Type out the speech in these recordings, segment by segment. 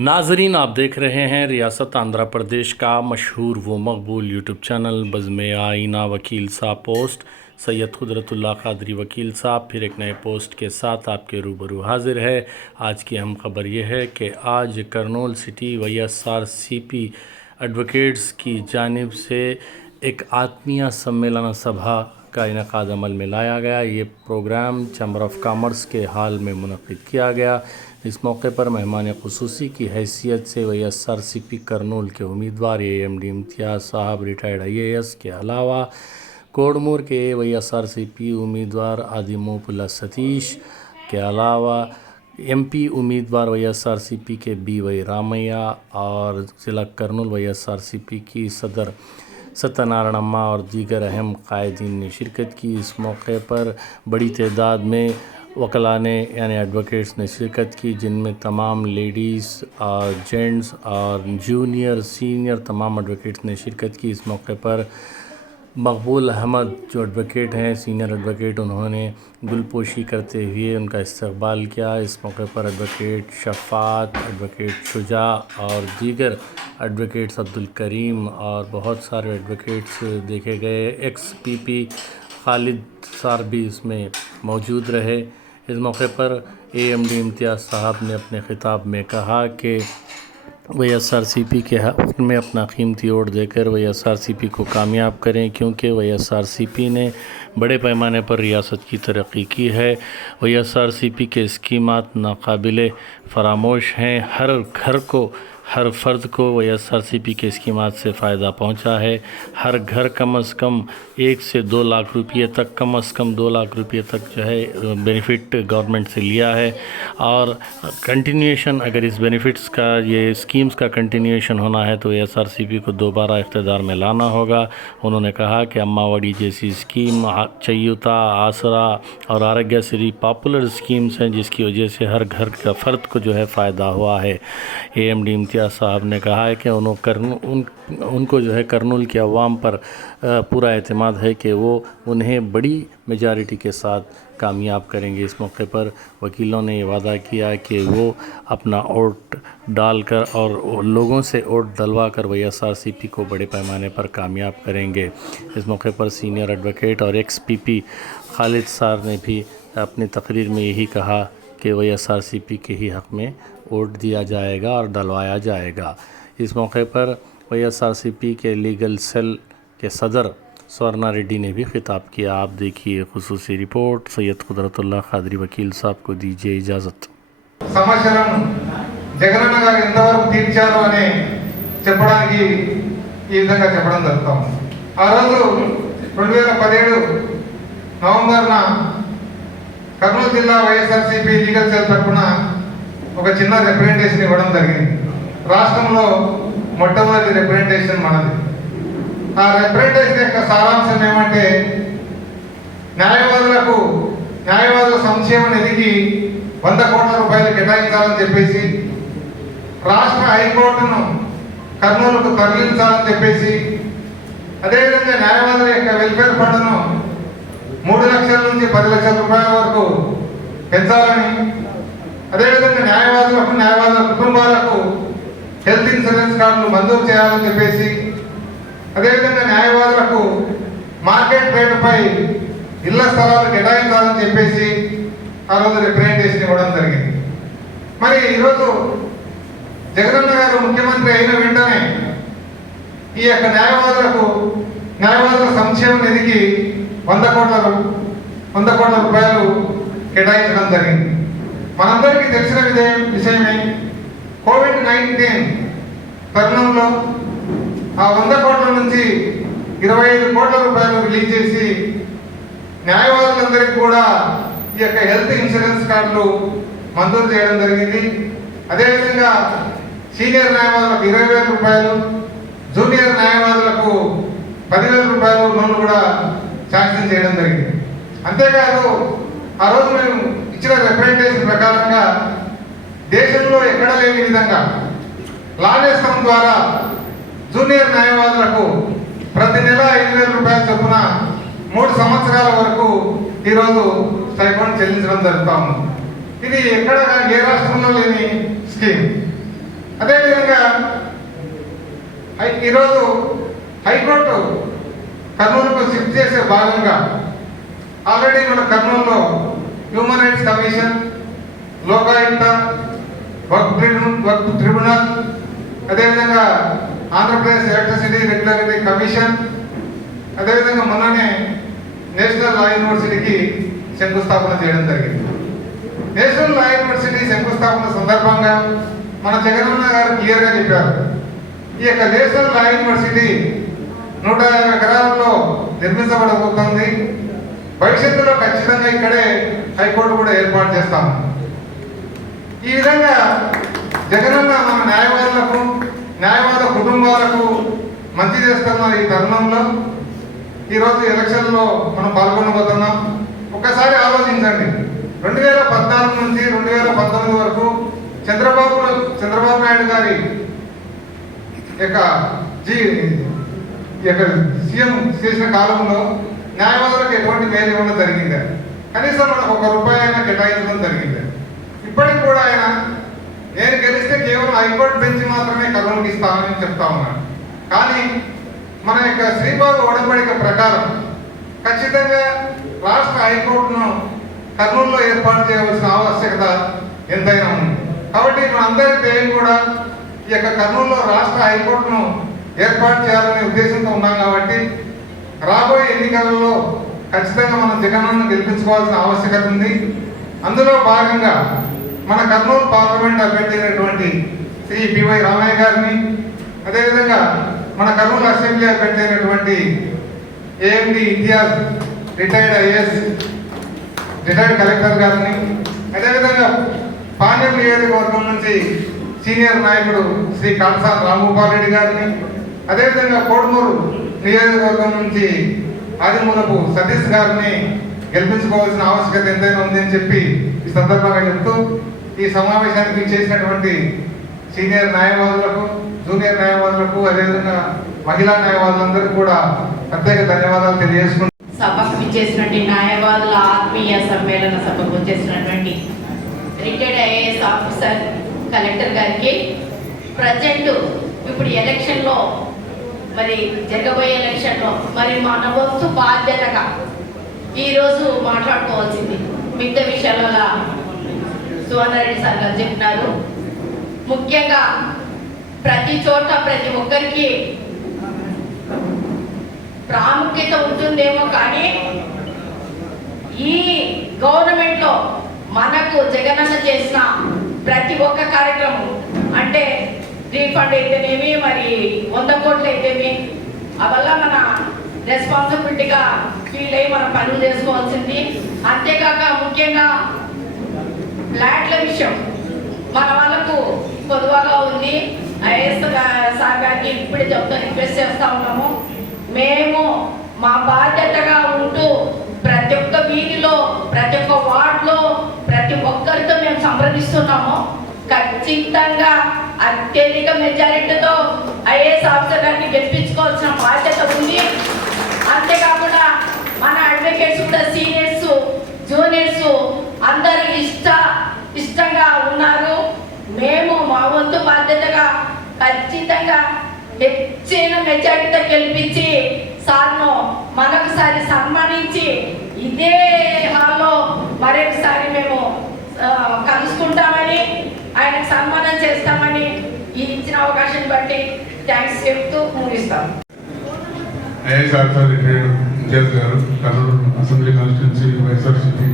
ناظرین، آپ دیکھ رہے ہیں ریاست آندھرا پردیش کا مشہور و مقبول یوٹیوب چینل، بزم آئینہ وکیل صاحب پوسٹ، سید قدرت اللہ قادری وکیل صاحب، پھر ایک نئے پوسٹ کے ساتھ آپ کے روبرو حاضر ہے۔ آج کی اہم خبر یہ ہے کہ آج کرنول سٹی وی ایس آر سی پی ایڈوکیٹس کی جانب سے ایک آتمیہ سمیلانہ سبھا کا انعقاد عمل میں لایا گیا۔ یہ پروگرام چیمبر آف کامرس کے حال میں منعقد کیا گیا۔ اس موقع پر مہمان خصوصی کی حیثیت سے وی ایس آر سی پی کرنول کے امیدوار اے ایم ڈی امتیاز صاحب، ریٹائرڈ آئی اے ایس کے علاوہ کوڈمور کے وی ایس آر سی پی امیدوار آدی موپلا ستیش کے علاوہ ایم پی امیدوار وی ایس آر سی پی کے بی وی رامیہ اور ضلع کرنول وی ایس آر سی پی کی صدر ستیہ نارائن اما اور دیگر اہم قائدین نے شرکت کی۔ اس موقع پر بڑی تعداد میں وکلا نے یعنی ایڈوکیٹس نے شرکت کی، جن میں تمام لیڈیز اور جینٹس اور جونیئر سینئر تمام ایڈوکیٹس نے شرکت کی۔ اس موقع پر مقبول احمد جو ایڈوکیٹ ہیں سینئر ایڈوکیٹ انہوں نے گل پوشی کرتے ہوئے ان کا استقبال کیا۔ اس موقع پر ایڈوکیٹ شفاعت ایڈوکیٹ شجاع اور دیگر ایڈوکیٹس عبدالکریم اور بہت سارے ایڈوکیٹس دیکھے گئے۔ ایکس پی پی خالد سار بھی اس میں موجود رہے۔ اس موقع پر اے ایم ڈی امتیاز صاحب نے اپنے خطاب میں کہا کہ وہ ایس آر سی پی کے حق میں اپنا قیمتی ووٹ دے کر وہ ایس آر سی پی کو کامیاب کریں، کیونکہ وہ ایس آر سی پی نے بڑے پیمانے پر ریاست کی ترقی کی ہے۔ وہ ایس آر سی پی کے اسکیمات ناقابل فراموش ہیں۔ ہر گھر کو ہر فرد کو وہ ایس آر سی پی کے اسکیمات سے فائدہ پہنچا ہے۔ ہر گھر کم از کم ایک سے دو لاکھ روپیے تک، کم از کم دو لاکھ روپیے تک جو ہے بینیفٹ گورنمنٹ سے لیا ہے۔ اور کنٹینیویشن اگر اس بینیفٹس کا، یہ اسکیمز کا کنٹینیویشن ہونا ہے، تو ایس آر سی پی کو دوبارہ اقتدار میں لانا ہوگا۔ انہوں نے کہا کہ اماں واڑی جیسی اسکیم چیوتا، آسرا اور آرگیہ سری پاپولر اسکیمز ہیں، جس کی وجہ سے ہر گھر کا فرد کو جو ہے فائدہ ہوا ہے۔ اے ایم ڈی امتیاز صاحب نے کہا ہے کہ انہوں کرن ان ان کو جو ہے کرنول کی عوام پر پورا اعتماد ہے کہ وہ انہیں بڑی میجارٹی کے ساتھ کامیاب کریں گے۔ اس موقع پر وکیلوں نے یہ وعدہ کیا کہ وہ اپنا ووٹ ڈال کر اور لوگوں سے ووٹ دلوا کر وہی ایس آر سی پی کو بڑے پیمانے پر کامیاب کریں گے۔ اس موقع پر سینئر ایڈوکیٹ اور ایکس پی پی خالد سار نے بھی اپنی تقریر میں یہی کہا کہ وہی ایس آر سی پی کے ہی حق میں ووٹ دیا جائے گا اور ڈلوایا جائے گا۔ اس موقع پر وی ایس آر سی پی کے لیگل سیل کے صدر سورنا ریڈی نے بھی خطاب کیا۔ آپ دیکھیے خصوصی رپورٹ، سید قدرت اللہ خادری وکیل صاحب کو دیجیے اجازت۔ సమాచారం జగనన్న గారు ఎంతవరకు తీర్చారు అని చెప్పడానికి ఈ విధంగా చెప్పడం జరుగుతాం ఆ రోజు రెండు వేల పదిహేడు నవంబర్న కర్నూలు జిల్లా వైఎస్ఆర్సీపీ లీగల్ సెల్ తరఫున ఒక చిన్న రిప్రజెంటేషన్ ఇవ్వడం జరిగింది. రాష్ట్రంలో మొట్టమొదటి రిప్రజెంటేషన్ మనది. ఆ రిప్రజెంటేషన్ యొక్క సారాంశం ఏమంటే న్యాయవాదులకు న్యాయవాదుల సంక్షేమ నిధికి వంద కోట్ల రూపాయలు కేటాయించాలని చెప్పేసి రాష్ట్ర హైకోర్టును కర్నూలుకు తరలించాలని చెప్పేసి అదేవిధంగా న్యాయవాదుల యొక్క వెల్ఫేర్ ఫండ్ను మూడు లక్షల నుంచి పది లక్షల రూపాయల వరకు పెంచాలని అదేవిధంగా న్యాయవాదులకు న్యాయవాదుల కుటుంబాలకు హెల్త్ ఇన్సూరెన్స్ కార్డులు మంజూరు చేయాలని చెప్పేసి అదేవిధంగా న్యాయవాదులకు మార్కెట్ రేటుపై ఇళ్ళ స్థలాలు కేటాయించాలని చెప్పేసి ఆ రోజు రిప్రజెంటేషన్ ఇవ్వడం జరిగింది. మరి ఈరోజు జగనన్న గారు ముఖ్యమంత్రి అయిన వెంటనే ఈ యొక్క న్యాయవాదులకు న్యాయవాదుల సంక్షేమ నిధికి వంద కోట్ల వంద కోట్ల రూపాయలు కేటాయించడం జరిగింది. మనందరికీ తెలిసిన విషయం విషయమే. కోవిడ్ నైన్టీన్ తరుణంలో ఆ వంద కోట్ల నుంచి ఇరవై ఐదు కోట్ల రూపాయలు రిలీజ్ చేసి న్యాయవాదులందరికీ కూడా ఈ యొక్క హెల్త్ ఇన్సూరెన్స్ కార్డులు మంజూరు చేయడం జరిగింది. అదేవిధంగా సీనియర్ న్యాయవాదులకు ఇరవై వేల రూపాయలు జూనియర్ న్యాయవాదులకు పదివేల రూపాయలు లోన్లు కూడా శాంక్షన్ చేయడం జరిగింది. అంతేకాదు ఆ రోజు మేము ఇచ్చిన రిప్రజెంటేషన్ ప్రకారంగా దేశంలో ఎక్కడ లేని విధంగా లానేస్తం ద్వారా జూనియర్ న్యాయవాదులకు ప్రతి నెల ఐదు వేల రూపాయల చొప్పున మూడు సంవత్సరాల వరకు ఈరోజు స్టైఫండ్ చెల్లించడం జరుగుతూ ఉంది. ఇది ఎక్కడ ఏ రాష్ట్రంలో లేని స్కీమ్. అదేవిధంగా ఈరోజు హైకోర్టు కర్నూలుకు షిఫ్ట్ చేసే భాగంగా ఆల్రెడీ మన కర్నూలులో human rights commission Lokayukta work tribunal work tribunal అదేవిధంగా ఆంధ్రప్రదేశ్ ఎలక్ట్రిసిటీ రెగ్యులేటరీ కమిషన్ అదేవిధంగా మొన్ననే నేషనల్ లా యూనివర్సిటీకి శంకుస్థాపన చేయడం జరిగింది. నేషనల్ లా యూనివర్సిటీ శంకుస్థాపన సందర్భంగా మన జగనన్న గారు క్లియర్గా చెప్పారు. ఈ యొక్క నేషనల్ లా యూనివర్సిటీ నూట యాభై ఎకరాలలో నిర్మించబడబోతోంది. భవిష్యత్తులో ఖచ్చితంగా ఇక్కడే హైకోర్టు కూడా ఏర్పాటు చేస్తాము. ఈ విధంగా జగనన్న మన న్యాయవాదులకు న్యాయవాద కుటుంబాలకు మంచి చేస్తున్న ఈ తరుణంలో ఈరోజు ఎలక్షన్లో మనం పాల్గొనబోతున్నాం. ఒక్కసారి ఆలోచించండి. రెండు వేల పద్నాలుగు నుంచి రెండు వేల పంతొమ్మిది వరకు చంద్రబాబు చంద్రబాబు నాయుడు గారి యొక్క జీ యొక్క సీఎం చేసిన కాలంలో న్యాయవాదులకు ఎటువంటి మేలు ఇవ్వడం జరిగింది? కనీసం మనకు ఒక రూపాయి అయినా కేటాయించడం జరిగింది. ఇప్పటికి కూడా ఆయన నేను గెలిస్తే కేవలం హైకోర్టు బెంచ్ మాత్రమే కర్నూలుకి ఇస్తామని చెప్తా ఉన్నాను కానీ మన యొక్క శ్రీబాబు ఒడంబడిక ప్రకారం ఖచ్చితంగా రాష్ట్ర హైకోర్టును కర్నూలులో ఏర్పాటు చేయవలసిన ఆవశ్యకత ఎంతైనా ఉంది. కాబట్టి మనందరి ధ్యేయం కూడా ఈ యొక్క కర్నూలులో రాష్ట్ర హైకోర్టును ఏర్పాటు చేయాలనే ఉద్దేశంతో ఉన్నాం కాబట్టి రాబోయే ఎన్నికలలో ఖచ్చితంగా మనం జగనన్నను గెలిపించుకోవాల్సిన ఆవశ్యకత ఉంది. అందులో భాగంగా మన కర్నూలు పార్లమెంట్ అభ్యర్థి అయినటువంటి శ్రీ పివై రామయ్య గారిని అదేవిధంగా మన కర్నూలు అసెంబ్లీ అభ్యర్థి అయినటువంటి AMD Imtiaz retired IAS retired collector గారిని అదేవిధంగా పాండ్యం నియోజకవర్గం నుంచి సీనియర్ నాయకుడు శ్రీ కాటసాల రామ్గోపాల్ రెడ్డి గారిని అదేవిధంగా కోడుమూరు నియోజకవర్గం నుంచి ఆదిమూలపు సతీష్ గారిని గెలిపించుకోవాల్సిన ఆవశ్యకత ఎంతైనా ఉందని చెప్పి ఈ సందర్భంగా చెప్తూ ఈ సమావేశానికి చేసినటువంటి సీనియర్ న్యాయవాదులకు జూనియర్ న్యాయవాదులకు అదేవిధంగా మహిళా న్యాయవాదులందరికీ కూడా ప్రత్యేక ధన్యవాదాలు తెలియజేసుకుంటున్నాను సభకు ఇచ్చేసినటువంటి న్యాయవాదుల ఆత్మీయ సమ్మేళన సభకు వచ్చేసినటువంటి రిటైర్డ్ ఐఏఎస్ ఆఫీసర్ కలెక్టర్ గారికి ప్రజెంట్ ఇప్పుడు ఎలక్షన్లో మరి జరగబోయే ఎలక్షన్లో మరి మన వంతు బాధ్యతగా ఈరోజు మాట్లాడుకోవాల్సింది మిగతా విషయాలలో సువర్ణారెడ్డి సార్ గారు చెప్పినారు. ముఖ్యంగా ప్రతి చోట ప్రతి ఒక్కరికి ప్రాముఖ్యత ఉంటుందేమో కానీ ఈ గవర్నమెంట్లో మనకు జగనన్న చేసిన ప్రతి ఒక్క కార్యక్రమం అంటే రీఫండ్ అయితేనేమి మరి వంద కోట్లు అయితేమి అవల్ల మన రెస్పాన్సిబిలిటీగా ఫీల్ అయ్యి మనం పనులు చేసుకోవాల్సింది. అంతేకాక ముఖ్యంగా ఫ్లాట్ల విషయం. మన వాళ్ళకు పొదువగా ఉంది. ఐఎస్ సార్ గారికి ఇప్పుడే చెప్తా రిక్వెస్ట్ చేస్తూ ఉన్నాము. మేము మా బాధ్యతగా ఉంటూ ప్రతి ఒక్క వీధిలో ప్రతి ఒక్క వార్డులో ప్రతి ఒక్కరితో మేము సంప్రదిస్తున్నాము. ఖచ్చితంగా అత్యధిక మెజారిటీతో ఐఏఎస్ ఆఫీసర్ గారిని గెలిపించుకోవాల్సిన బాధ్యత ఉంది అంతేకాకుండా మన అడ్వకేట్స్ కూడా సీనియర్స్ జూనియర్స్ అందరూ ఇష్ట ఇష్టంగా ఉన్నారు మేము మా వంతు బాధ్యతగా ఖచ్చితంగా ಹೆಚ್ಚಿನ మెజారిటీతో గెలిపించి సార్ను మరొకసారి సన్మానించి ఇదే హాల్లో మరొకసారి మేము ఆ, కలుసుకుంటామని ఆయనకు సన్మానం చేస్తామని ఈ ఇచ్చిన అవకాశం బట్టి థ్యాంక్స్ చెప్తూ ముగిస్తాం. ఐఏఎస్ ఆఫీసర్ రిటైర్డ్ ఇంతియాజ్ గారు కర్నూలు అసెంబ్లీ కాన్స్టిట్యున్సీ వైఎస్ఆర్సీపీ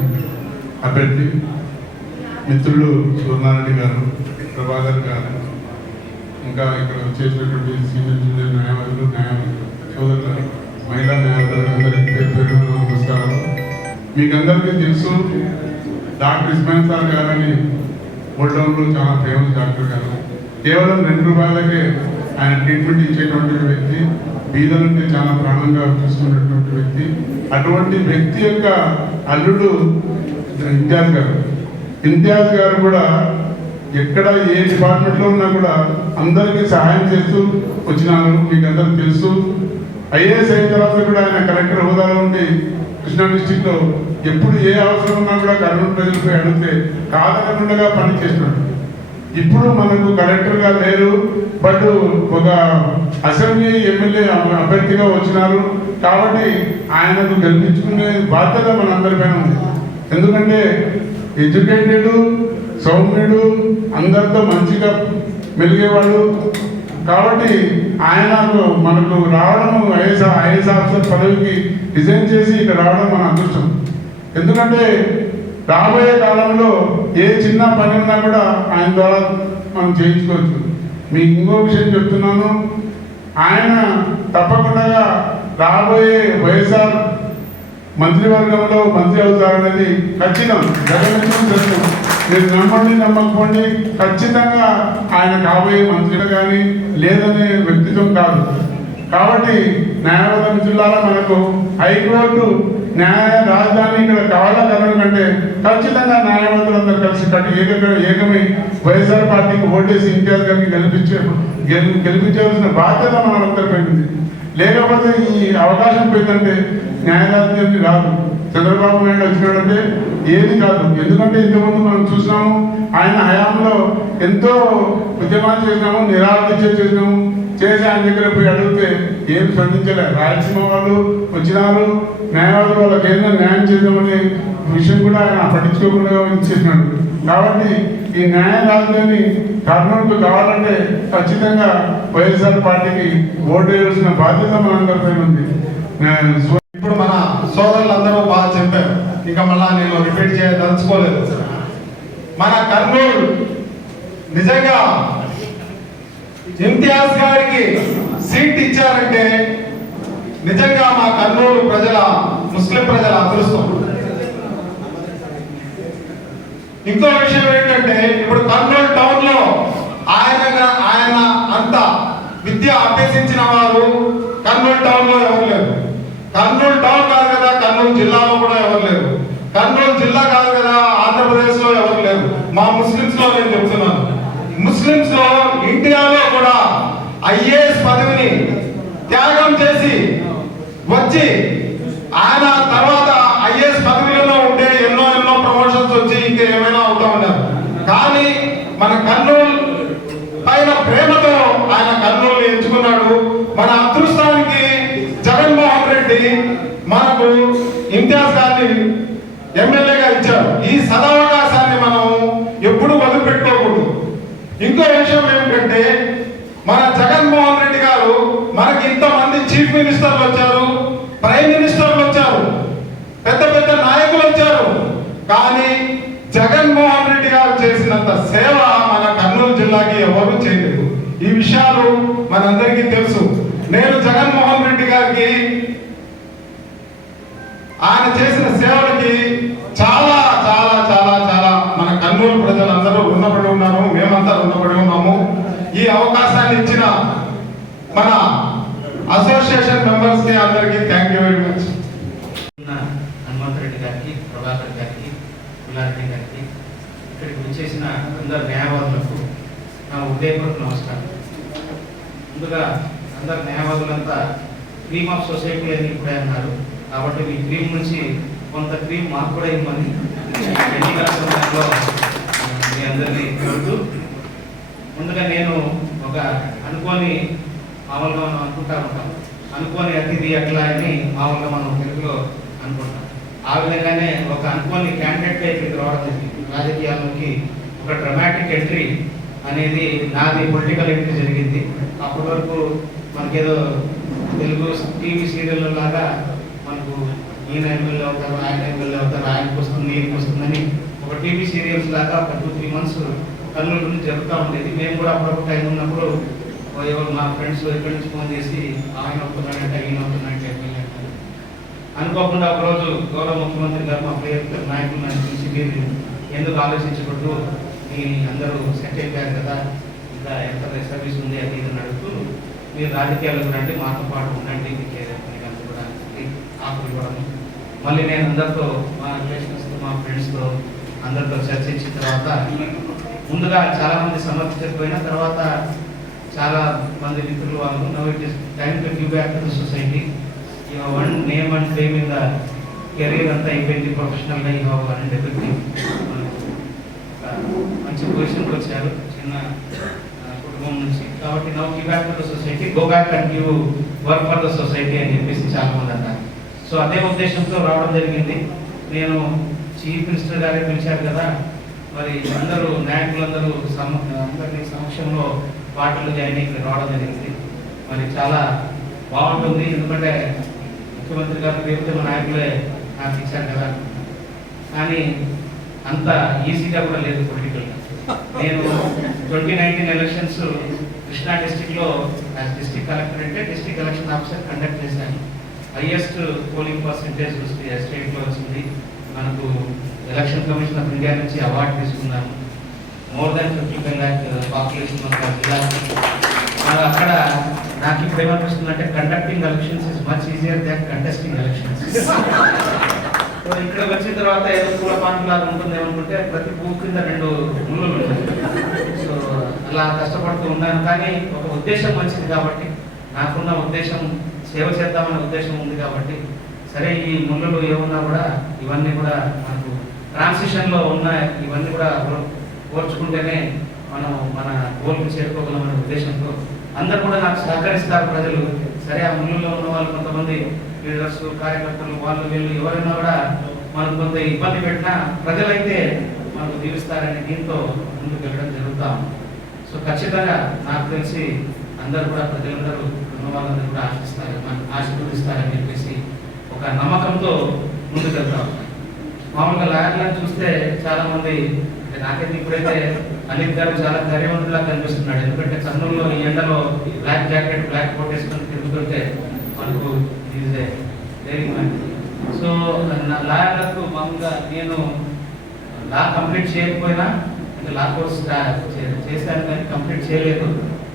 అభ్యర్థి మిత్రులు సూర్యనారాయణ గారు ప్రభాకర్ గారు ఇంకా ఇక్కడ చేసినటువంటి సీనియర్ జూనియర్ న్యాయవాదులు న్యాయవాదులు సోదరులు మహిళా న్యాయవాదులు అందరికీ పేరు పేరున నమస్కారాలు మీకు అందరికీ తెలుసు డాక్టర్ ఇస్మాయిల్ సార్ గారని ఓల్డౌన్లో చాలా ఫేమస్ డాక్టర్ గారు. కేవలం రెండు రూపాయలకే ఆయన ట్రీట్మెంట్ ఇచ్చేటువంటి వ్యక్తి బీదలంటే చాలా ప్రాణంగా చూసుకున్నటువంటి వ్యక్తి. అటువంటి వ్యక్తి యొక్క అల్లుడు ఇంతియాజ్ గారు. ఇంతియాజ్ గారు కూడా ఎక్కడ ఏ డిపార్ట్మెంట్లో ఉన్నా కూడా అందరికీ సహాయం చేస్తూ వచ్చినారు. మీకు అందరికీ తెలుసు. ఐఏఎస్ అయిన తర్వాత కూడా ఆయన కలెక్టర్ హోదాలో ఉండి కృష్ణా డిస్టిక్లో ఎప్పుడు ఏ అవసరం ఉన్నా కూడా కర్నూలు ప్రజలపై అడిగితే కాదనకుండా పని ఇప్పుడు మనకు కలెక్టర్గా లేరు బట్ ఒక అసెంబ్లీ ఎమ్మెల్యే అభ్యర్థిగా వచ్చినారు. కాబట్టి ఆయనకు గెలిపించుకునే బాధ్యత మనందరిపైన ఉంది. ఎందుకంటే ఎడ్యుకేటెడ్ సౌమ్యుడు అందరితో మంచిగా మెలిగేవాడు. కాబట్టి ఆయనకు మనకు రావడం ఐఎస్ ఐఎస్ ఆఫీసర్ పదవికి డిజైన్ చేసి ఇక్కడ రావడం మన అదృష్టం. ఎందుకంటే రాబోయే కాలంలో ఏ చిన్న పని ఉన్నా కూడా ఆయన ద్వారా మనం చేయించుకోవచ్చు. మీకు ఇంకో విషయం చెప్తున్నాను. ఆయన తప్పకుండా రాబోయే వైఎస్ఆర్ మంత్రివర్గంలో మంత్రి అవుతారనేది ఖచ్చితం. జగన్ తెలుసు మీరు నమ్మండి నమ్మకపోండి ఖచ్చితంగా ఆయన కాబోయే మంత్రి కానీ లేదనే వ్యక్తిత్వం కాదు. కాబట్టి న్యాయవాద మిత్రులారా మనకు హైకోర్టు న్యాయ రాజధాని ఇక్కడ కావాలనడం కంటే ఖచ్చితంగా న్యాయవాదులందరూ కలిసి కట్టి ఏక ఏకమై వైఎస్ఆర్ పార్టీకి ఓటేసి ఇంతియాజ్ గారిని గెలిపించే గెలి- గెలిపించవలసిన బాధ్యత మనందరిపై పెట్టింది లేకపోతే ఈ అవకాశం పోయిందంటే న్యాయరాజ్యాన్ని రాదు. చంద్రబాబు నాయుడు వచ్చినాడంటే ఏది కాదు. ఎందుకంటే ఇంతకుముందు మనం చూసినాము ఆయన హయాంలో ఎంతో ఉద్యమాలు చేసినాము నిరాకరించే చేసినాము చేసి ఆయన దగ్గర పోయి అడిగితే ఏం స్పందించలే. రాయలసీమ వాళ్ళు వచ్చినారు న్యాయవాదులు వాళ్ళకి ఏదైనా న్యాయం చేద్దామనే విషయం కూడా ఆయన పట్టించుకోకుండా ఇచ్చేసినాడు కాబట్టి ఈ న్యాయ రాజధాని కర్నూలుకు కావాలంటే ఖచ్చితంగా వైఎస్ఆర్ పార్టీకి ఓటు వేయాల్సిన బాధ్యత మనందరిపై ఉంది. ఇప్పుడు మన సోదరులందరూ బాగా చెప్పారు. ఇంకా మళ్ళా నేను రిపీట్ చేయదలుచుకోలేదు మన కర్నూలు నిజంగా ఇంతియాజ్ గారికి సీట్ ఇచ్చారంటే నిజంగా మా కర్నూలు ప్రజల ముస్లిం ప్రజల అదృష్టం. ఇంకో విషయం ఏంటంటే ఇప్పుడు కర్నూలు టౌన్లో ఆయన ఆయన అంత విద్య అభ్యసించిన వారు కర్నూలు టౌన్లో ఎవరు లేరు. కర్నూలు టౌన్ కాదు కదా కర్నూలు జిల్లా కూడా ఎవరు లేరు కర్నూలు జిల్లా కాదు కదా ఆంధ్రప్రదేశ్లో ఎవరు లేరు మా ముస్లిమ్స్లో నేను చెప్తున్నాను ముస్లిమ్స్లో ఇండియాలో కూడా ఐఏఎస్ పదవిని త్యాగం చేసి వచ్చి ఆయన తర్వాత ఐఏఎస్ పదవిలో ఉంటే ఎన్నో ఎన్నో ప్రమోషన్స్ వచ్చి ఇంకా ఏమైనా అవుతా ఉన్నారు కానీ మన కర్నూలు పైన ప్రేమతో ఆయన కర్నూలు ఎంచుకున్నాడు మన అదృష్టానికి జగన్మోహన్ రెడ్డి మనకు ఇంతియాజ్ గారిని ఎమ్మెల్యేగా ఇచ్చారు ఈ సదవకాశాన్ని మనం ఎప్పుడు వదిలిపెట్టుకోకూడదు ఇంకో విషయం ఏమిటంటే మన జగన్మోహన్ రెడ్డి గారు మనకి ఇంతమంది చీఫ్ మినిస్టర్లు వచ్చారు ప్రైమ్ మినిస్టర్లు వచ్చారు పెద్ద పెద్ద నాయకులు వచ్చారు. కానీ జగన్మోహన్ రెడ్డి గారు చేసినంత సేవ మన కర్నూలు జిల్లాకి ఎవరు చేయలేదు. ఈ విషయాలు మనందరికీ తెలుసు. నేను జగన్మోహన్ రెడ్డి గారికి ఆయన చేసిన సేవలకి చాలా చాలా చాలా చాలా మన కర్నూలు ప్రజలందరూ రుణపడి ఉన్నారు మేమంతా రుణపడి ఉన్నాము ఈ అవకాశాన్ని ఇచ్చిన మన అసోసియేషన్ మెంబర్స్కి అందరికీ. థ్యాంక్ యూ వెరీ మచ్ ఉన్న హనుమంతరెడ్డి గారికి ప్రభాకర్ గారికి పుల్లారెడ్డి గారికి ఇక్కడికి వచ్చేసిన అందరు న్యాయవాదులకు నా ఉదయపూర్వక నమస్కారం. ముందుగా అందరు న్యాయవాదులంతా క్రీమ్ ఆఫ్ సొసైటీ అని ఇప్పుడే అన్నారు. కాబట్టి మీ క్రీమ్ నుంచి కొంత క్రీమ్ మాకు కూడా ఇవ్వమని ఎన్నికల సమయంలో మీ అందరినీ కోరుతూ ముందుగా నేను ఒక అనుకోని మామూలుగా మనం అనుకుంటా ఉంటాను అనుకోని అతిథి అట్లా అని మామూలుగా మనం తెలుగులో అనుకుంటాం. ఆ విధంగానే ఒక అనుకోని క్యాండిడేట్ ఇక్కడికి రావడం జరిగింది. రాజకీయాల్లోకి ఒక డ్రమాటిక్ ఎంట్రీ అనేది నాది పొలిటికల్ ఎంట్రీ జరిగింది. అప్పటి వరకు మనకేదో తెలుగు టీవీ సీరియల్ లాగా మనకు ఈయన ఎమ్మెల్యే అవుతారు ఆయన ఎమ్మెల్యే అవుతారు ఆయనకు వస్తుంది ఈయనకు వస్తుందని ఒక టీవీ సీరియల్స్ లాగా ఒక టూ త్రీ మంత్స్ కర్నూలు నుంచి జరుగుతూ ఉండేది. మేము కూడా అప్పుడప్పుడు టైం ఉన్నప్పుడు ఎవరు మా ఫ్రెండ్స్ ఇక్కడి నుంచి ఫోన్ చేసి ఆయన అవుతున్నాడంటే ఈయన అవుతున్నాడంటే ఎమ్మెల్యే అంటారు అనుకోకుండా ఒకరోజు గౌరవ ముఖ్యమంత్రి గారు మా ప్రియ నాయకులు నన్ను మీరు ఎందుకు ఆలోచించకూడదు? మీ అందరూ సెట్ అయిపోయారు కదా ఇంకా ఎంత సర్వీస్ ఉంది అది ఇది అడుగుతూ మీరు రాజకీయాలకు రండి మాతో పాటు ఉండండి మీకు ఏదైనా కూడా మళ్ళీ నేను అందరితో మా రిలేషన్స్తో మా ఫ్రెండ్స్తో అందరితో చర్చించిన తర్వాత ముందుగా చాలామంది సమర్థించకపోయినా తర్వాత చాలా మంది మిత్రులు వాళ్ళు now it is time to give back to the society you won name and fame in the career అంతా అయిపోయింది ప్రొఫెషనల్గా యూ హ్యావ్ వన్ డెబ్యూటీ మంచి పొజిషన్కి వచ్చారు చిన్న కుటుంబం నుంచి. కాబట్టి now give back to the society go back and give work for the society అని చెప్పేసి చాలా మంది అన్నారు. సో అదే ఉద్దేశంతో రావడం జరిగింది. నేను చీఫ్ మినిస్టర్ గారే పిలిచారు కదా మరి అందరూ నాయకులందరూ సమ అందరి సమక్షంలో పాటలు జాయినింగ్ ఇక్కడ రావడం జరిగింది. మరి చాలా బాగుంటుంది. ఎందుకంటే ముఖ్యమంత్రి గారు ప్రభుత్వ నాయకులే నాకు ఇచ్చారు కదా. కానీ అంత ఈజీగా కూడా లేదు పొలిటికల్ నేను ట్వంటీ నైన్టీన్ ఎలక్షన్స్ కృష్ణా డిస్టిక్లో యాజ్ డిస్టిక్ కలెక్టర్ అంటే డిస్టిక్ ఎలక్షన్ ఆఫీసర్ కండక్ట్ చేశాను. హైయెస్ట్ పోలింగ్ పర్సంటేజ్ వస్తుంది. స్టేట్లో వస్తుంది. మనకు ఎలక్షన్ కమిషన్ ఆఫ్ ఇండియా నుంచి అవార్డు తీసుకున్నాను more than fifty five lakh population మరి అక్కడ నాకు ఇప్పుడు ఏమనిపిస్తుంది అంటే conducting elections is much easier than contesting elections so ఇక్కడ వచ్చిన తర్వాత ఏదో పూల పాంట్ లాగా ఉంటుంది ఏమనుకుంటే ప్రతి పువ్వు కింద రెండు ముళ్ళు ఉంటాయి. సో అలా కష్టపడుతూ ఉన్నాను. కానీ ఒక ఉద్దేశం మంచిది కాబట్టి నాకున్న ఉద్దేశం సేవ చేద్దామనే ఉద్దేశం ఉంది కాబట్టి సరే ఈ ముళ్ళు ఏమున్నా కూడా ఇవన్నీ కూడా మనకు ట్రాన్సిషన్లో ఉన్న ఇవన్నీ కూడా ఓర్చుకుంటేనే మనం మన గోల్కి చేరుకోగలమనే ఉద్దేశంతో అందరు కూడా నాకు సహకరిస్తారు ప్రజలు. సరే ఆ ముళ్ళులో ఉన్న వాళ్ళు కొంతమంది లీడర్స్ కార్యకర్తలు వాళ్ళు వీళ్ళు ఎవరైనా కూడా మనకు కొంత ఇబ్బంది పెట్టినా ప్రజలైతే మనకు దీవిస్తారనే దీంతో ముందుకు వెళ్ళడం జరుగుతాం సో ఖచ్చితంగా నాకు తెలిసి అందరూ కూడా ప్రజలందరూ ఉన్న వాళ్ళందరూ కూడా ఆశిస్తారు మనకు ఆశీర్వదిస్తారని చెప్పేసి ఒక నమ్మకంతో ముందుకు వెళ్తాం మామూలుగా లాయర్లను చూస్తే చాలామంది నాకైతే ఇప్పుడైతే అనిల్ గారు చాలా ధైర్యవంతులా కనిపిస్తున్నాడు. ఎందుకంటే కర్నూలులో ఈ ఎండలో బ్లాక్ జాకెట్ బ్లాక్ కోట్ వేసుకొని తిరుగుతుంటే మనకు సో నా లాయర్లకు మామూలుగా నేను లా కంప్లీట్ చేయకపోయినా అంటే లా కోర్స్ చేశాను కానీ కంప్లీట్ చేయలేదు.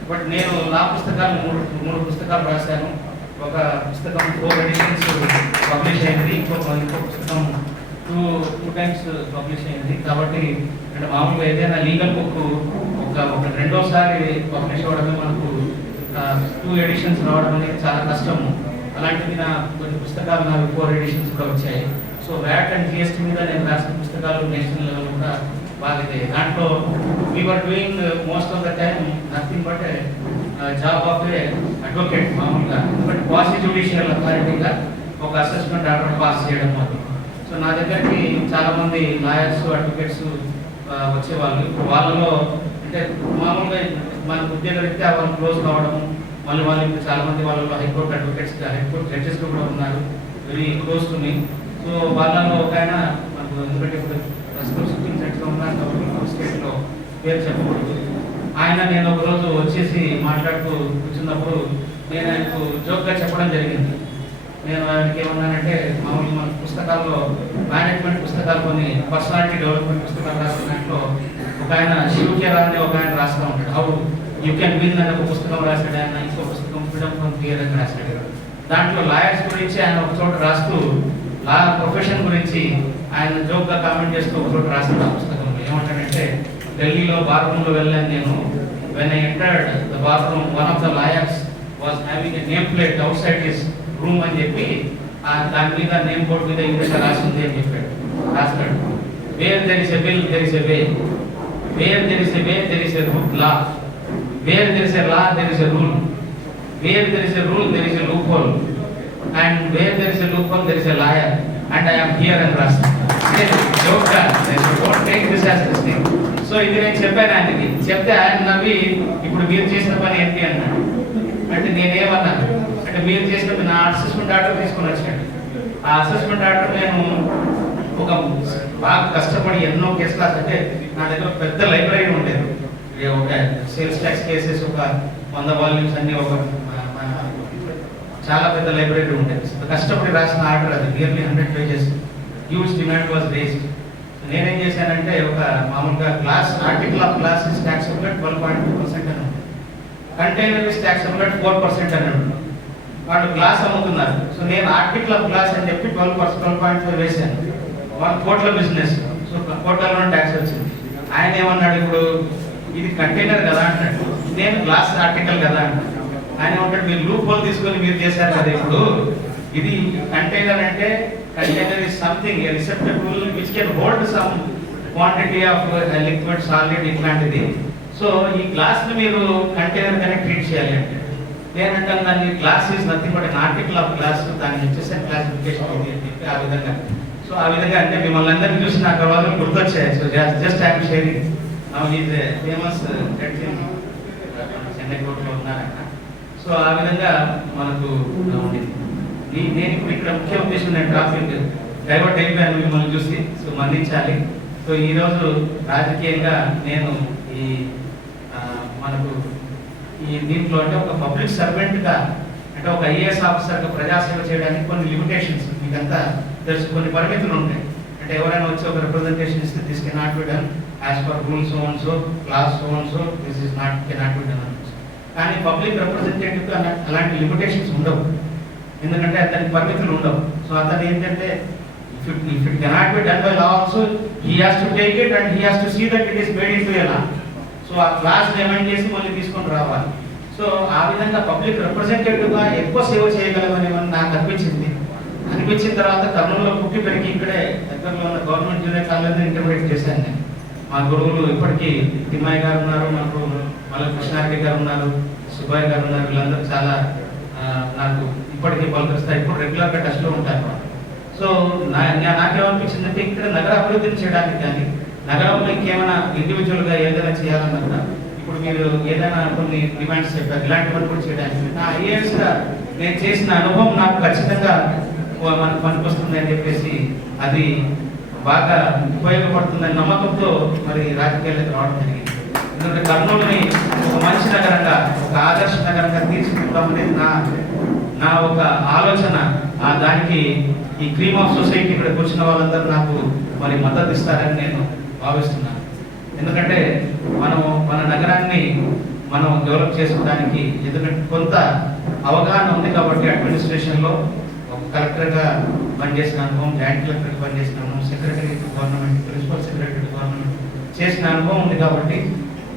బట్ నేను లా పుస్తకాలు మూడు మూడు పుస్తకాలు రాశాను. ఒక పుస్తకం ఫోర్ ఎడిషన్స్ పబ్లిష్ అయింది. ఇంకొక ఇంకో పుస్తకం టూ టూ టైమ్స్ పబ్లిష్ అయింది. కాబట్టి అంటే మామూలుగా ఏదైనా లీగల్ బుక్ ఒక ఒక రెండోసారి పబ్లిష్ అవ్వడమే మనకు టూ ఎడిషన్స్ రావడం అనేది చాలా కష్టము. అలాంటివి నా కొన్ని పుస్తకాలు నాకు ఫోర్ ఎడిషన్స్ కూడా వచ్చాయి. సో వ్యాట్ అండ్ జిఎస్టీ మీద నేను రాసిన పుస్తకాలు నేషనల్ లెవెల్ కూడా బాగా దాంట్లో we're doing most of the time nothing but job of a advocate మామూలుగా. బట్ క్వాసి జ్యుడిషియల్ అథారిటీగా ఒక అసెస్మెంట్ ఆర్డర్ పాస్ చేయడం అది సో నా దగ్గరికి చాలామంది లాయర్స్ అడ్వకేట్స్ వచ్చేవాళ్ళు. వాళ్ళలో అంటే మామూలుగా మనకు ఉద్యోగ రీత్యా వాళ్ళు క్లోజ్ కావడం మళ్ళీ వాళ్ళు ఇప్పుడు చాలా మంది వాళ్ళలో హైకోర్టు అడ్వకేట్స్ హైకోర్టు జడ్జెస్ కూడా ఉన్నారు. Very close to me. So వాళ్ళలో ఒక ఆయన మనకు ఎందుకంటే ఇప్పుడు ప్రస్తుతం సిట్టింగ్ జడ్జిగా ఉన్నారు కాబట్టి స్టేట్లో పేరు చెప్పకూడదు. ఆయన నేను ఒక రోజు వచ్చేసి మాట్లాడుతూ కూర్చున్నప్పుడు నేను ఆయనకు జోక్గా చెప్పడం జరిగింది. నేను ఆయనకి ఏమన్నానంటే మామూలుగా మన పుస్తకాల్లో మేనేజ్మెంట్ పుస్తకాలు కొన్ని పర్సనాలిటీ డెవలప్మెంట్ పుస్తకాలు రాసిన దాంట్లో ఒక ఆయన శివకేరా అని ఒక ఆయన రాస్తూ ఉంటాడు. హౌ యూ కెన్ విన్ అనే ఒక పుస్తకం రాశాడు ఆయన ఇంకో పుస్తకం ఫ్రీడమ్ ఫ్రమ్ క్లియర్ అని రాశాడు. దాంట్లో లాయర్స్ గురించి ఆయన ఒక చోట రాస్తూ లా ప్రొఫెషన్ గురించి ఆయన జోక్గా కామెంట్ చేస్తూ ఒక చోట రాసిన పుస్తకం పుస్తకంలో. ఏమంటాడంటే ఢిల్లీలో బాత్రూంలో వెళ్ళాను నేను. When I entered the bathroom one of the lawyers was having a name plate outside is room అని చెప్పి దాని మీద నేమ్ బోర్డు మీద ఇంగ్లీష్ రాసింది అని చెప్పాడు రాస్తాడు where there is a will there is a way where there is a way there is a law where there is a law there is a rule where there is a rule there is a loophole and where there is a loophole there is a lawyer and I am here అని రాస్తాను so ఇది నేను చెప్పాను ఆయనకి చెప్తే ఆయన నవ్వి ఇప్పుడు మీరు చేసిన పని ఏంటి అన్నాడు అంటే నేనేమన్నాను అంటే మీరు చేసినప్పుడు నా అసెస్మెంట్ ఆర్డర్ తీసుకొని వచ్చాడు ఆ అసెస్మెంట్ ఆర్డర్ నేను ఒక బాగా కష్టపడి ఎన్నో కేసులు అంటే నా దగ్గర పెద్ద లైబ్రరీ ఉండేది. ఒక సేల్స్ ట్యాక్స్ కేసెస్ ఒక వంద వాల్యూమ్స్ అన్ని ఒక చాలా పెద్ద లైబ్రరీ ఉండేది. కష్టపడి రాసిన ఆర్డర్ అది nearly hundred pages huge demand was raised నేనేం చేశానంటే ఒక మామూలుగా class article of class is tax twelve point two percent అని ఉంది. Container is tax four percent అని వాళ్ళు గ్లాస్ అమ్ముతున్నారు సో నేను ఆర్టికల్ ఆఫ్ గ్లాస్ అని చెప్పి twelve percent twelve point five వేసాను వన్ కోట్ల బిజినెస్ సో కోట్లలో ట్యాక్స్ వచ్చింది. ఆయన ఏమన్నాడు ఇప్పుడు? ఇది కంటైనర్ కదా అంటాడు నేను గ్లాస్ ఆర్టికల్ కదా అంటాడు ఆయన ఏమంటాడు? మీరు లూప్ హోల్ తీసుకొని మీరు చేశారు కదా ఇప్పుడు? ఇది కంటైనర్ అంటే container is something receptacle which can hold some quantity of liquid solid ఇట్లాంటిది. సో ఈ గ్లాస్ని మీరు కంటైనర్ కనెక్ట్ ట్రీట్ చేయాలి అంటే. నేనంటాను దాన్ని class is nothing but article of class దాన్ని హెచ్ఎస్ఎన్ క్లాసిఫికేషన్ ఇది అని చెప్పి ఆ విధంగా. సో ఆ విధంగా అంటే మిమ్మల్ని అందరినీ చూసి నాకు తర్వాత గుర్తొచ్చాయి. So just I'm sharing now is famous Chennai కోర్టులో ఉన్నారన్న సో ఆ విధంగా మనకు ఉండేది నేను ఇప్పుడు ఇక్కడ ముఖ్య ఉద్దేశం నేను ట్రాఫిక్ డైవర్ట్ అయిపోయాను మిమ్మల్ని చూసి. సో మన్నించాలి. సో ఈరోజు రాజకీయంగా నేను ఈ మనకు ఈ దీంట్లో అంటే ఒక పబ్లిక్ సర్వెంట్గా అంటే ఒక ఐఏఎస్ ఆఫీసర్గా ప్రజాసేవ చేయడానికి కొన్ని లిమిటేషన్స్ మీకంతా తెలుసు. కొన్ని పరిమితులు ఉంటాయి. అంటే ఎవరైనా వచ్చి ఒక రిప్రజెంటేషన్ ఇస్తే this cannot be done as per rules owns class owns this is not cannot be done కానీ పబ్లిక్ రిప్రజెంటేటివ్ అలాంటి లిమిటేషన్స్ ఉండవు. ఎందుకంటే అతనికి పరిమితులు ఉండవు. సో అతను ఏంటంటే if it if it cannot be done by law also he has to take it and he has to see that it is made in to ఎలా సో ఆ క్లాస్ డిమాండ్ చేసి మళ్ళీ తీసుకొని రావాలి. సో ఆ విధంగా పబ్లిక్ రిప్రజెంటేటివ్గా ఎక్కువ సేవ చేయగలమని నాకు అనిపించింది. అనిపించిన తర్వాత కర్నూలులో పుట్టి పెరిగి ఇక్కడే దగ్గరలో ఉన్న గవర్నమెంట్ జూనియర్ కాలేజ్ ఇంటర్మీడియట్ చేశాను నేను. మా గురువులు ఇప్పటికీ తిమ్మాయి గారు ఉన్నారు మాకు మళ్ళీ కృష్ణారెడ్డి గారు ఉన్నారు సుబ్బాయి గారు ఉన్నారు వీళ్ళందరూ చాలా నాకు ఇప్పటికీ పలకరిస్తారు ఇప్పుడు రెగ్యులర్గా టచ్లో ఉంటారు సో నా నా- నాకేమనిపించిందంటే ఇక్కడ నగర అభివృద్ధిని చేయడానికి కానీ నగరంలో ఇంకేమైనా ఇండివిజువల్గా ఏదైనా చేయాలన్నా కూడా ఇప్పుడు మీరు ఏదైనా కొన్ని డిమాండ్స్ చెప్పారు ఇలాంటివన్నీ కూడా చేయడానికి. నా ఐఏఎస్గా నేను చేసిన అనుభవం నాకు ఖచ్చితంగా మనకు పనికొస్తుంది అని చెప్పేసి అది బాగా ఉపయోగపడుతుందనే నమ్మకంతో మరి రాజకీయాలకు రావడం జరిగింది. ఎందుకంటే కర్నూలుని ఒక మంచి నగరంగా ఒక ఆదర్శ నగరంగా తీర్చిదిద్దాం అనేది నా నా ఒక ఆలోచన. ఆ దానికి ఈ క్రీమ్ ఆఫ్ సొసైటీ ఇక్కడికి వచ్చిన వాళ్ళందరూ నాకు మరి మద్దతు ఇస్తారని నేను భావిస్తున్నాను. ఎందుకంటే మనం మన నగరాన్ని మనం డెవలప్ చేసుకోవడానికి ఎందుకంటే కొంత అవగాహన ఉంది కాబట్టి అడ్మినిస్ట్రేషన్లో ఒక కలెక్టర్గా పనిచేసిన అనుభవం జాయింట్ కలెక్టర్గా పనిచేసిన అనుభవం secretary government principal secretary government చేసిన అనుభవం ఉంది కాబట్టి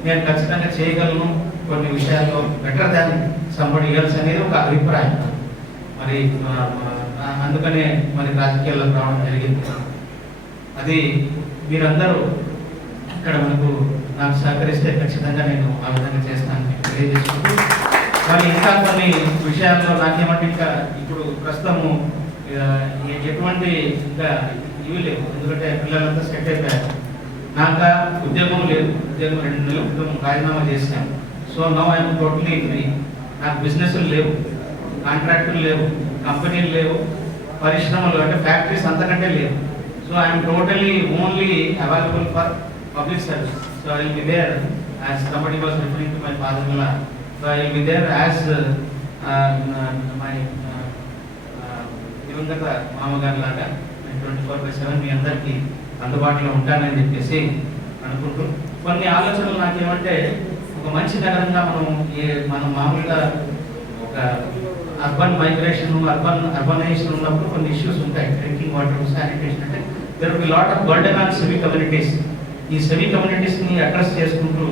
నేను ఖచ్చితంగా చేయగలను. కొన్ని విషయాల్లో బెటర్ దాన్ సంబడి ఇయర్స్ అనేది ఒక అభిప్రాయం. మరి అందుకనే మరి రాజకీయాల్లోకి రావడం జరిగింది. అది మీరందరూ ఇక్కడ మనకు నాకు సహకరిస్తే ఖచ్చితంగా నేను ఆ విధంగా చేస్తానని తెలియజేసుకుంటూ మరి ఇంకా కొన్ని విషయాల్లో నాకేమంటే ఇంకా ఇప్పుడు ప్రస్తుతము ఎటువంటి ఇంకా ఇవి లేవు. ఎందుకంటే పిల్లలంతా సెట్ అయిపోయారు. నాకు ఉద్యోగం లేదు. ఉద్యోగం రెండు నెలల క్రితం రాజీనామా చేశాను so no I'm totally free. నాకు బిజినెస్లు లేవు. కాంట్రాక్టులు లేవు. కంపెనీలు లేవు. పరిశ్రమలు అంటే ఫ్యాక్టరీస్ అంతకంటే లేవు. So I'm totally only available for public service so I will be there as somebody was referring to my father-in-law so I will be there as my దివంగత మామగారు లాగా ట్వంటీ ఫోర్ బై సెవెన్ మీ అందరికీ అందుబాటులో ఉంటానని చెప్పేసి అనుకుంటూ కొన్ని ఆలోచనలు నాకేమంటే ఒక మంచి నగరంగా మనం ఏ మనం మామూలుగా ఒక అర్బన్ మైగ్రేషన్ అర్బన్ అర్బనైజేషన్ ఉన్నప్పుడు కొన్ని ఇష్యూస్ ఉంటాయి. డ్రింకింగ్ వాటర్ శానిటేషన్ అంటే there be lot of burden on semi communities ఈ సెమీ కమ్యూనిటీస్ని అడ్రస్ చేసుకుంటూ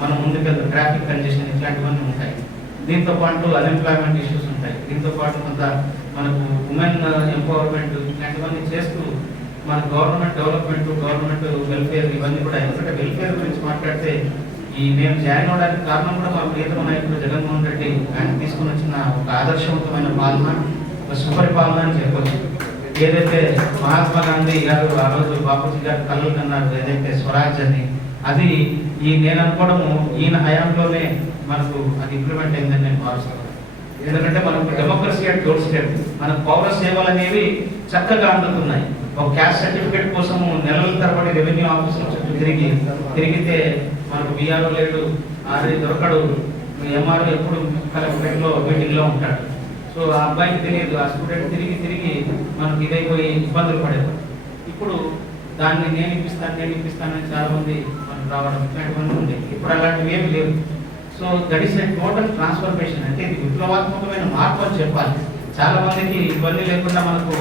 మనం ముందుకెళ్తాం ట్రాఫిక్ కంజెషన్ ఇట్లాంటివన్నీ ఉంటాయి. దీంతో పాటు అన్ఎంప్లాయ్మెంట్ ఇష్యూస్ ఉంటాయి. దీంతో పాటు కొంత మనకు ఉమెన్ ఎంపవర్మెంట్ uh, ఇట్లాంటివన్నీ చేస్తూ మన గవర్నమెంట్ డెవలప్మెంట్ గవర్నమెంట్ వెల్ఫేర్ ఇవన్నీ కూడా ఎందుకంటే వెల్ఫేర్ గురించి మాట్లాడితే ఈ మేము జాయిన్ అవడానికి కారణం కూడా మా ప్రియతమ నాయకుడు జగన్మోహన్ రెడ్డి. ఆయన తీసుకుని వచ్చిన ఒక ఆదర్శవంతమైన పాలన ఒక సుపరిపాలన అని చెప్పవచ్చు ఏదైతే మహాత్మా గాంధీ గారు ఆ రోజు బాపూజీ గారు కళ్ళు కన్నారు ఏదైతే స్వరాజ్ అని అది ఈ నేను అనుకోవడము ఈయన హయాంలోనే మనకు అది ఇంప్లిమెంట్ అయిందని నేను భావిస్తున్నాను. ఎందుకంటే మనకు డెమోక్రసీ అట్ డోర్ స్టెప్ మన పౌర సేవలు అనేవి చక్కగా అందుతున్నాయి. ఒక క్యాస్ట్ సర్టిఫికేట్ కోసము నెలల తరబడి రెవెన్యూ ఆఫీస్ చుట్టూ తిరిగి తిరిగితే మనకు బీఆర్ఓ లేడు అది దొరకడు ఎంఆర్ఓ ఎప్పుడు కలెక్టరేట్లో మీటింగ్లో ఉంటాడు. సో ఆ అబ్బాయికి తెలియదు ఆ స్టూడెంట్ తిరిగి తిరిగి మనకు ఇదైపోయి ఇబ్బందులు పడేవాడు ఇప్పుడు దాన్ని నేను ఇప్పిస్తాను నేను ఇప్పిస్తానని చాలా మంది మనకు రావడం ఇట్లాంటివన్నీ ఉంది ఇప్పుడు అలాంటివి ఏమి లేవు. So that is a total transformation అంటే ఇది విప్లవాత్మకమైన మార్పు అని చెప్పాలి. చాలా మందికి ఇవన్నీ లేకుండా మనకు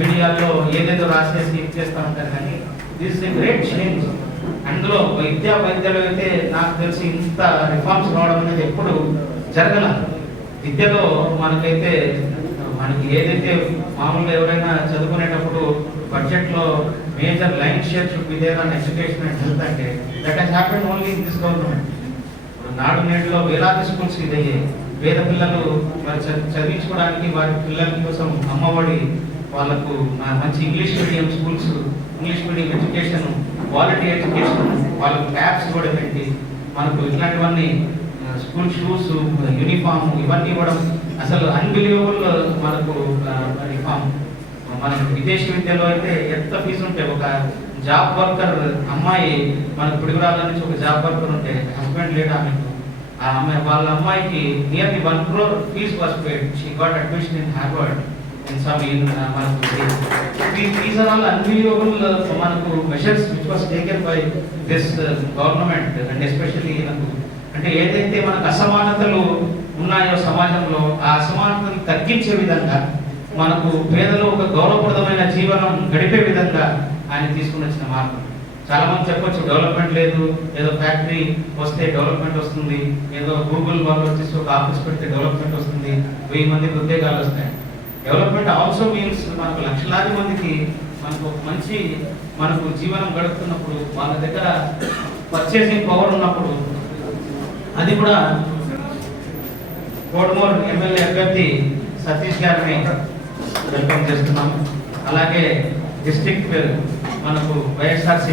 మీడియాలో ఏదేదో రాసేసి ఇచ్చేస్తా ఉంటారు కానీ దిస్ ఎ గ్రేట్ చేంజ్ అందులో వైద్య వైద్యలో అయితే నాకు తెలిసి ఇంత రిఫార్మ్స్ రావడం అనేది ఎప్పుడు జరగలేదు. విద్యలో మనకైతే మనకి ఏదైతే మామూలుగా ఎవరైనా చదువుకునేటప్పుడు బడ్జెట్లో major line share should be there on education and health అంటే that has happen only in this government Nadu నేడులో వేలాది స్కూల్స్ ఇదయ్యాయి పేద పిల్లలు మరి చ- చదివించుకోవడానికి వారి పిల్లల కోసం అమ్మఒడి వాళ్ళకు మంచి English medium schools English medium education quality education వాళ్ళకు ట్యాబ్స్ కూడా పెట్టి మనకు ఇట్లాంటివన్నీ స్కూల్ షూస్ యూనిఫామ్ ఇవన్నీ ఇవ్వడం అసలు అన్బిలీవబుల్ మనకు ఆ, రిఫార్మ్ మనకు విదేశీ విద్యలో అయితే ఎంత ఫీజు ఉంటే ఒక జాబ్ వర్కర్ అమ్మాయి మన పిడుగురాల నుంచి ఒక జాబ్ వర్కర్ ఉంటే హస్బెండ్ లేడు ఆమెకు ఆ అమ్మాయి వాళ్ళ అమ్మాయికి nearly one crore fees was paid she got admission in Harvard in some in మనకు దీస్ ఆర్ ఆల్ అన్బిలీవబుల్ మనకు measures which was taken by this government and especially మనకు అంటే ఏదైతే మనకు అసమానతలు ఉన్నాయో సమాజంలో ఆ అసమానతలు తగ్గించే విధంగా మనకు పేదలు ఒక గౌరవప్రదమైన జీవనం గడిపే విధంగా ఆయన తీసుకుని వచ్చిన మార్గం. చాలా మంది చెప్పొచ్చు డెవలప్మెంట్ లేదు ఏదో ఫ్యాక్టరీ వస్తే డెవలప్మెంట్ వస్తుంది ఏదో గూగుల్ వాళ్ళు వచ్చేసి ఒక ఆఫీస్ పెడితే డెవలప్మెంట్ వస్తుంది వెయ్యి మందికి ఉద్యోగాలు వస్తాయి. డెవలప్మెంట్ ఆల్సో మీన్స్ మనకు లక్షలాది మందికి మనకు ఒక మంచి మనకు జీవనం గడుపుతున్నప్పుడు వాళ్ళ దగ్గర పర్చేసింగ్ పవర్ ఉన్నప్పుడు అది కూడా కోడమూరు ఎమ్మెల్యే అభ్యర్థి సతీష్ గారిని వెల్కమ్ చేస్తున్నాము అలాగే డిస్టిక్ మనకు వైఎస్ఆర్సీ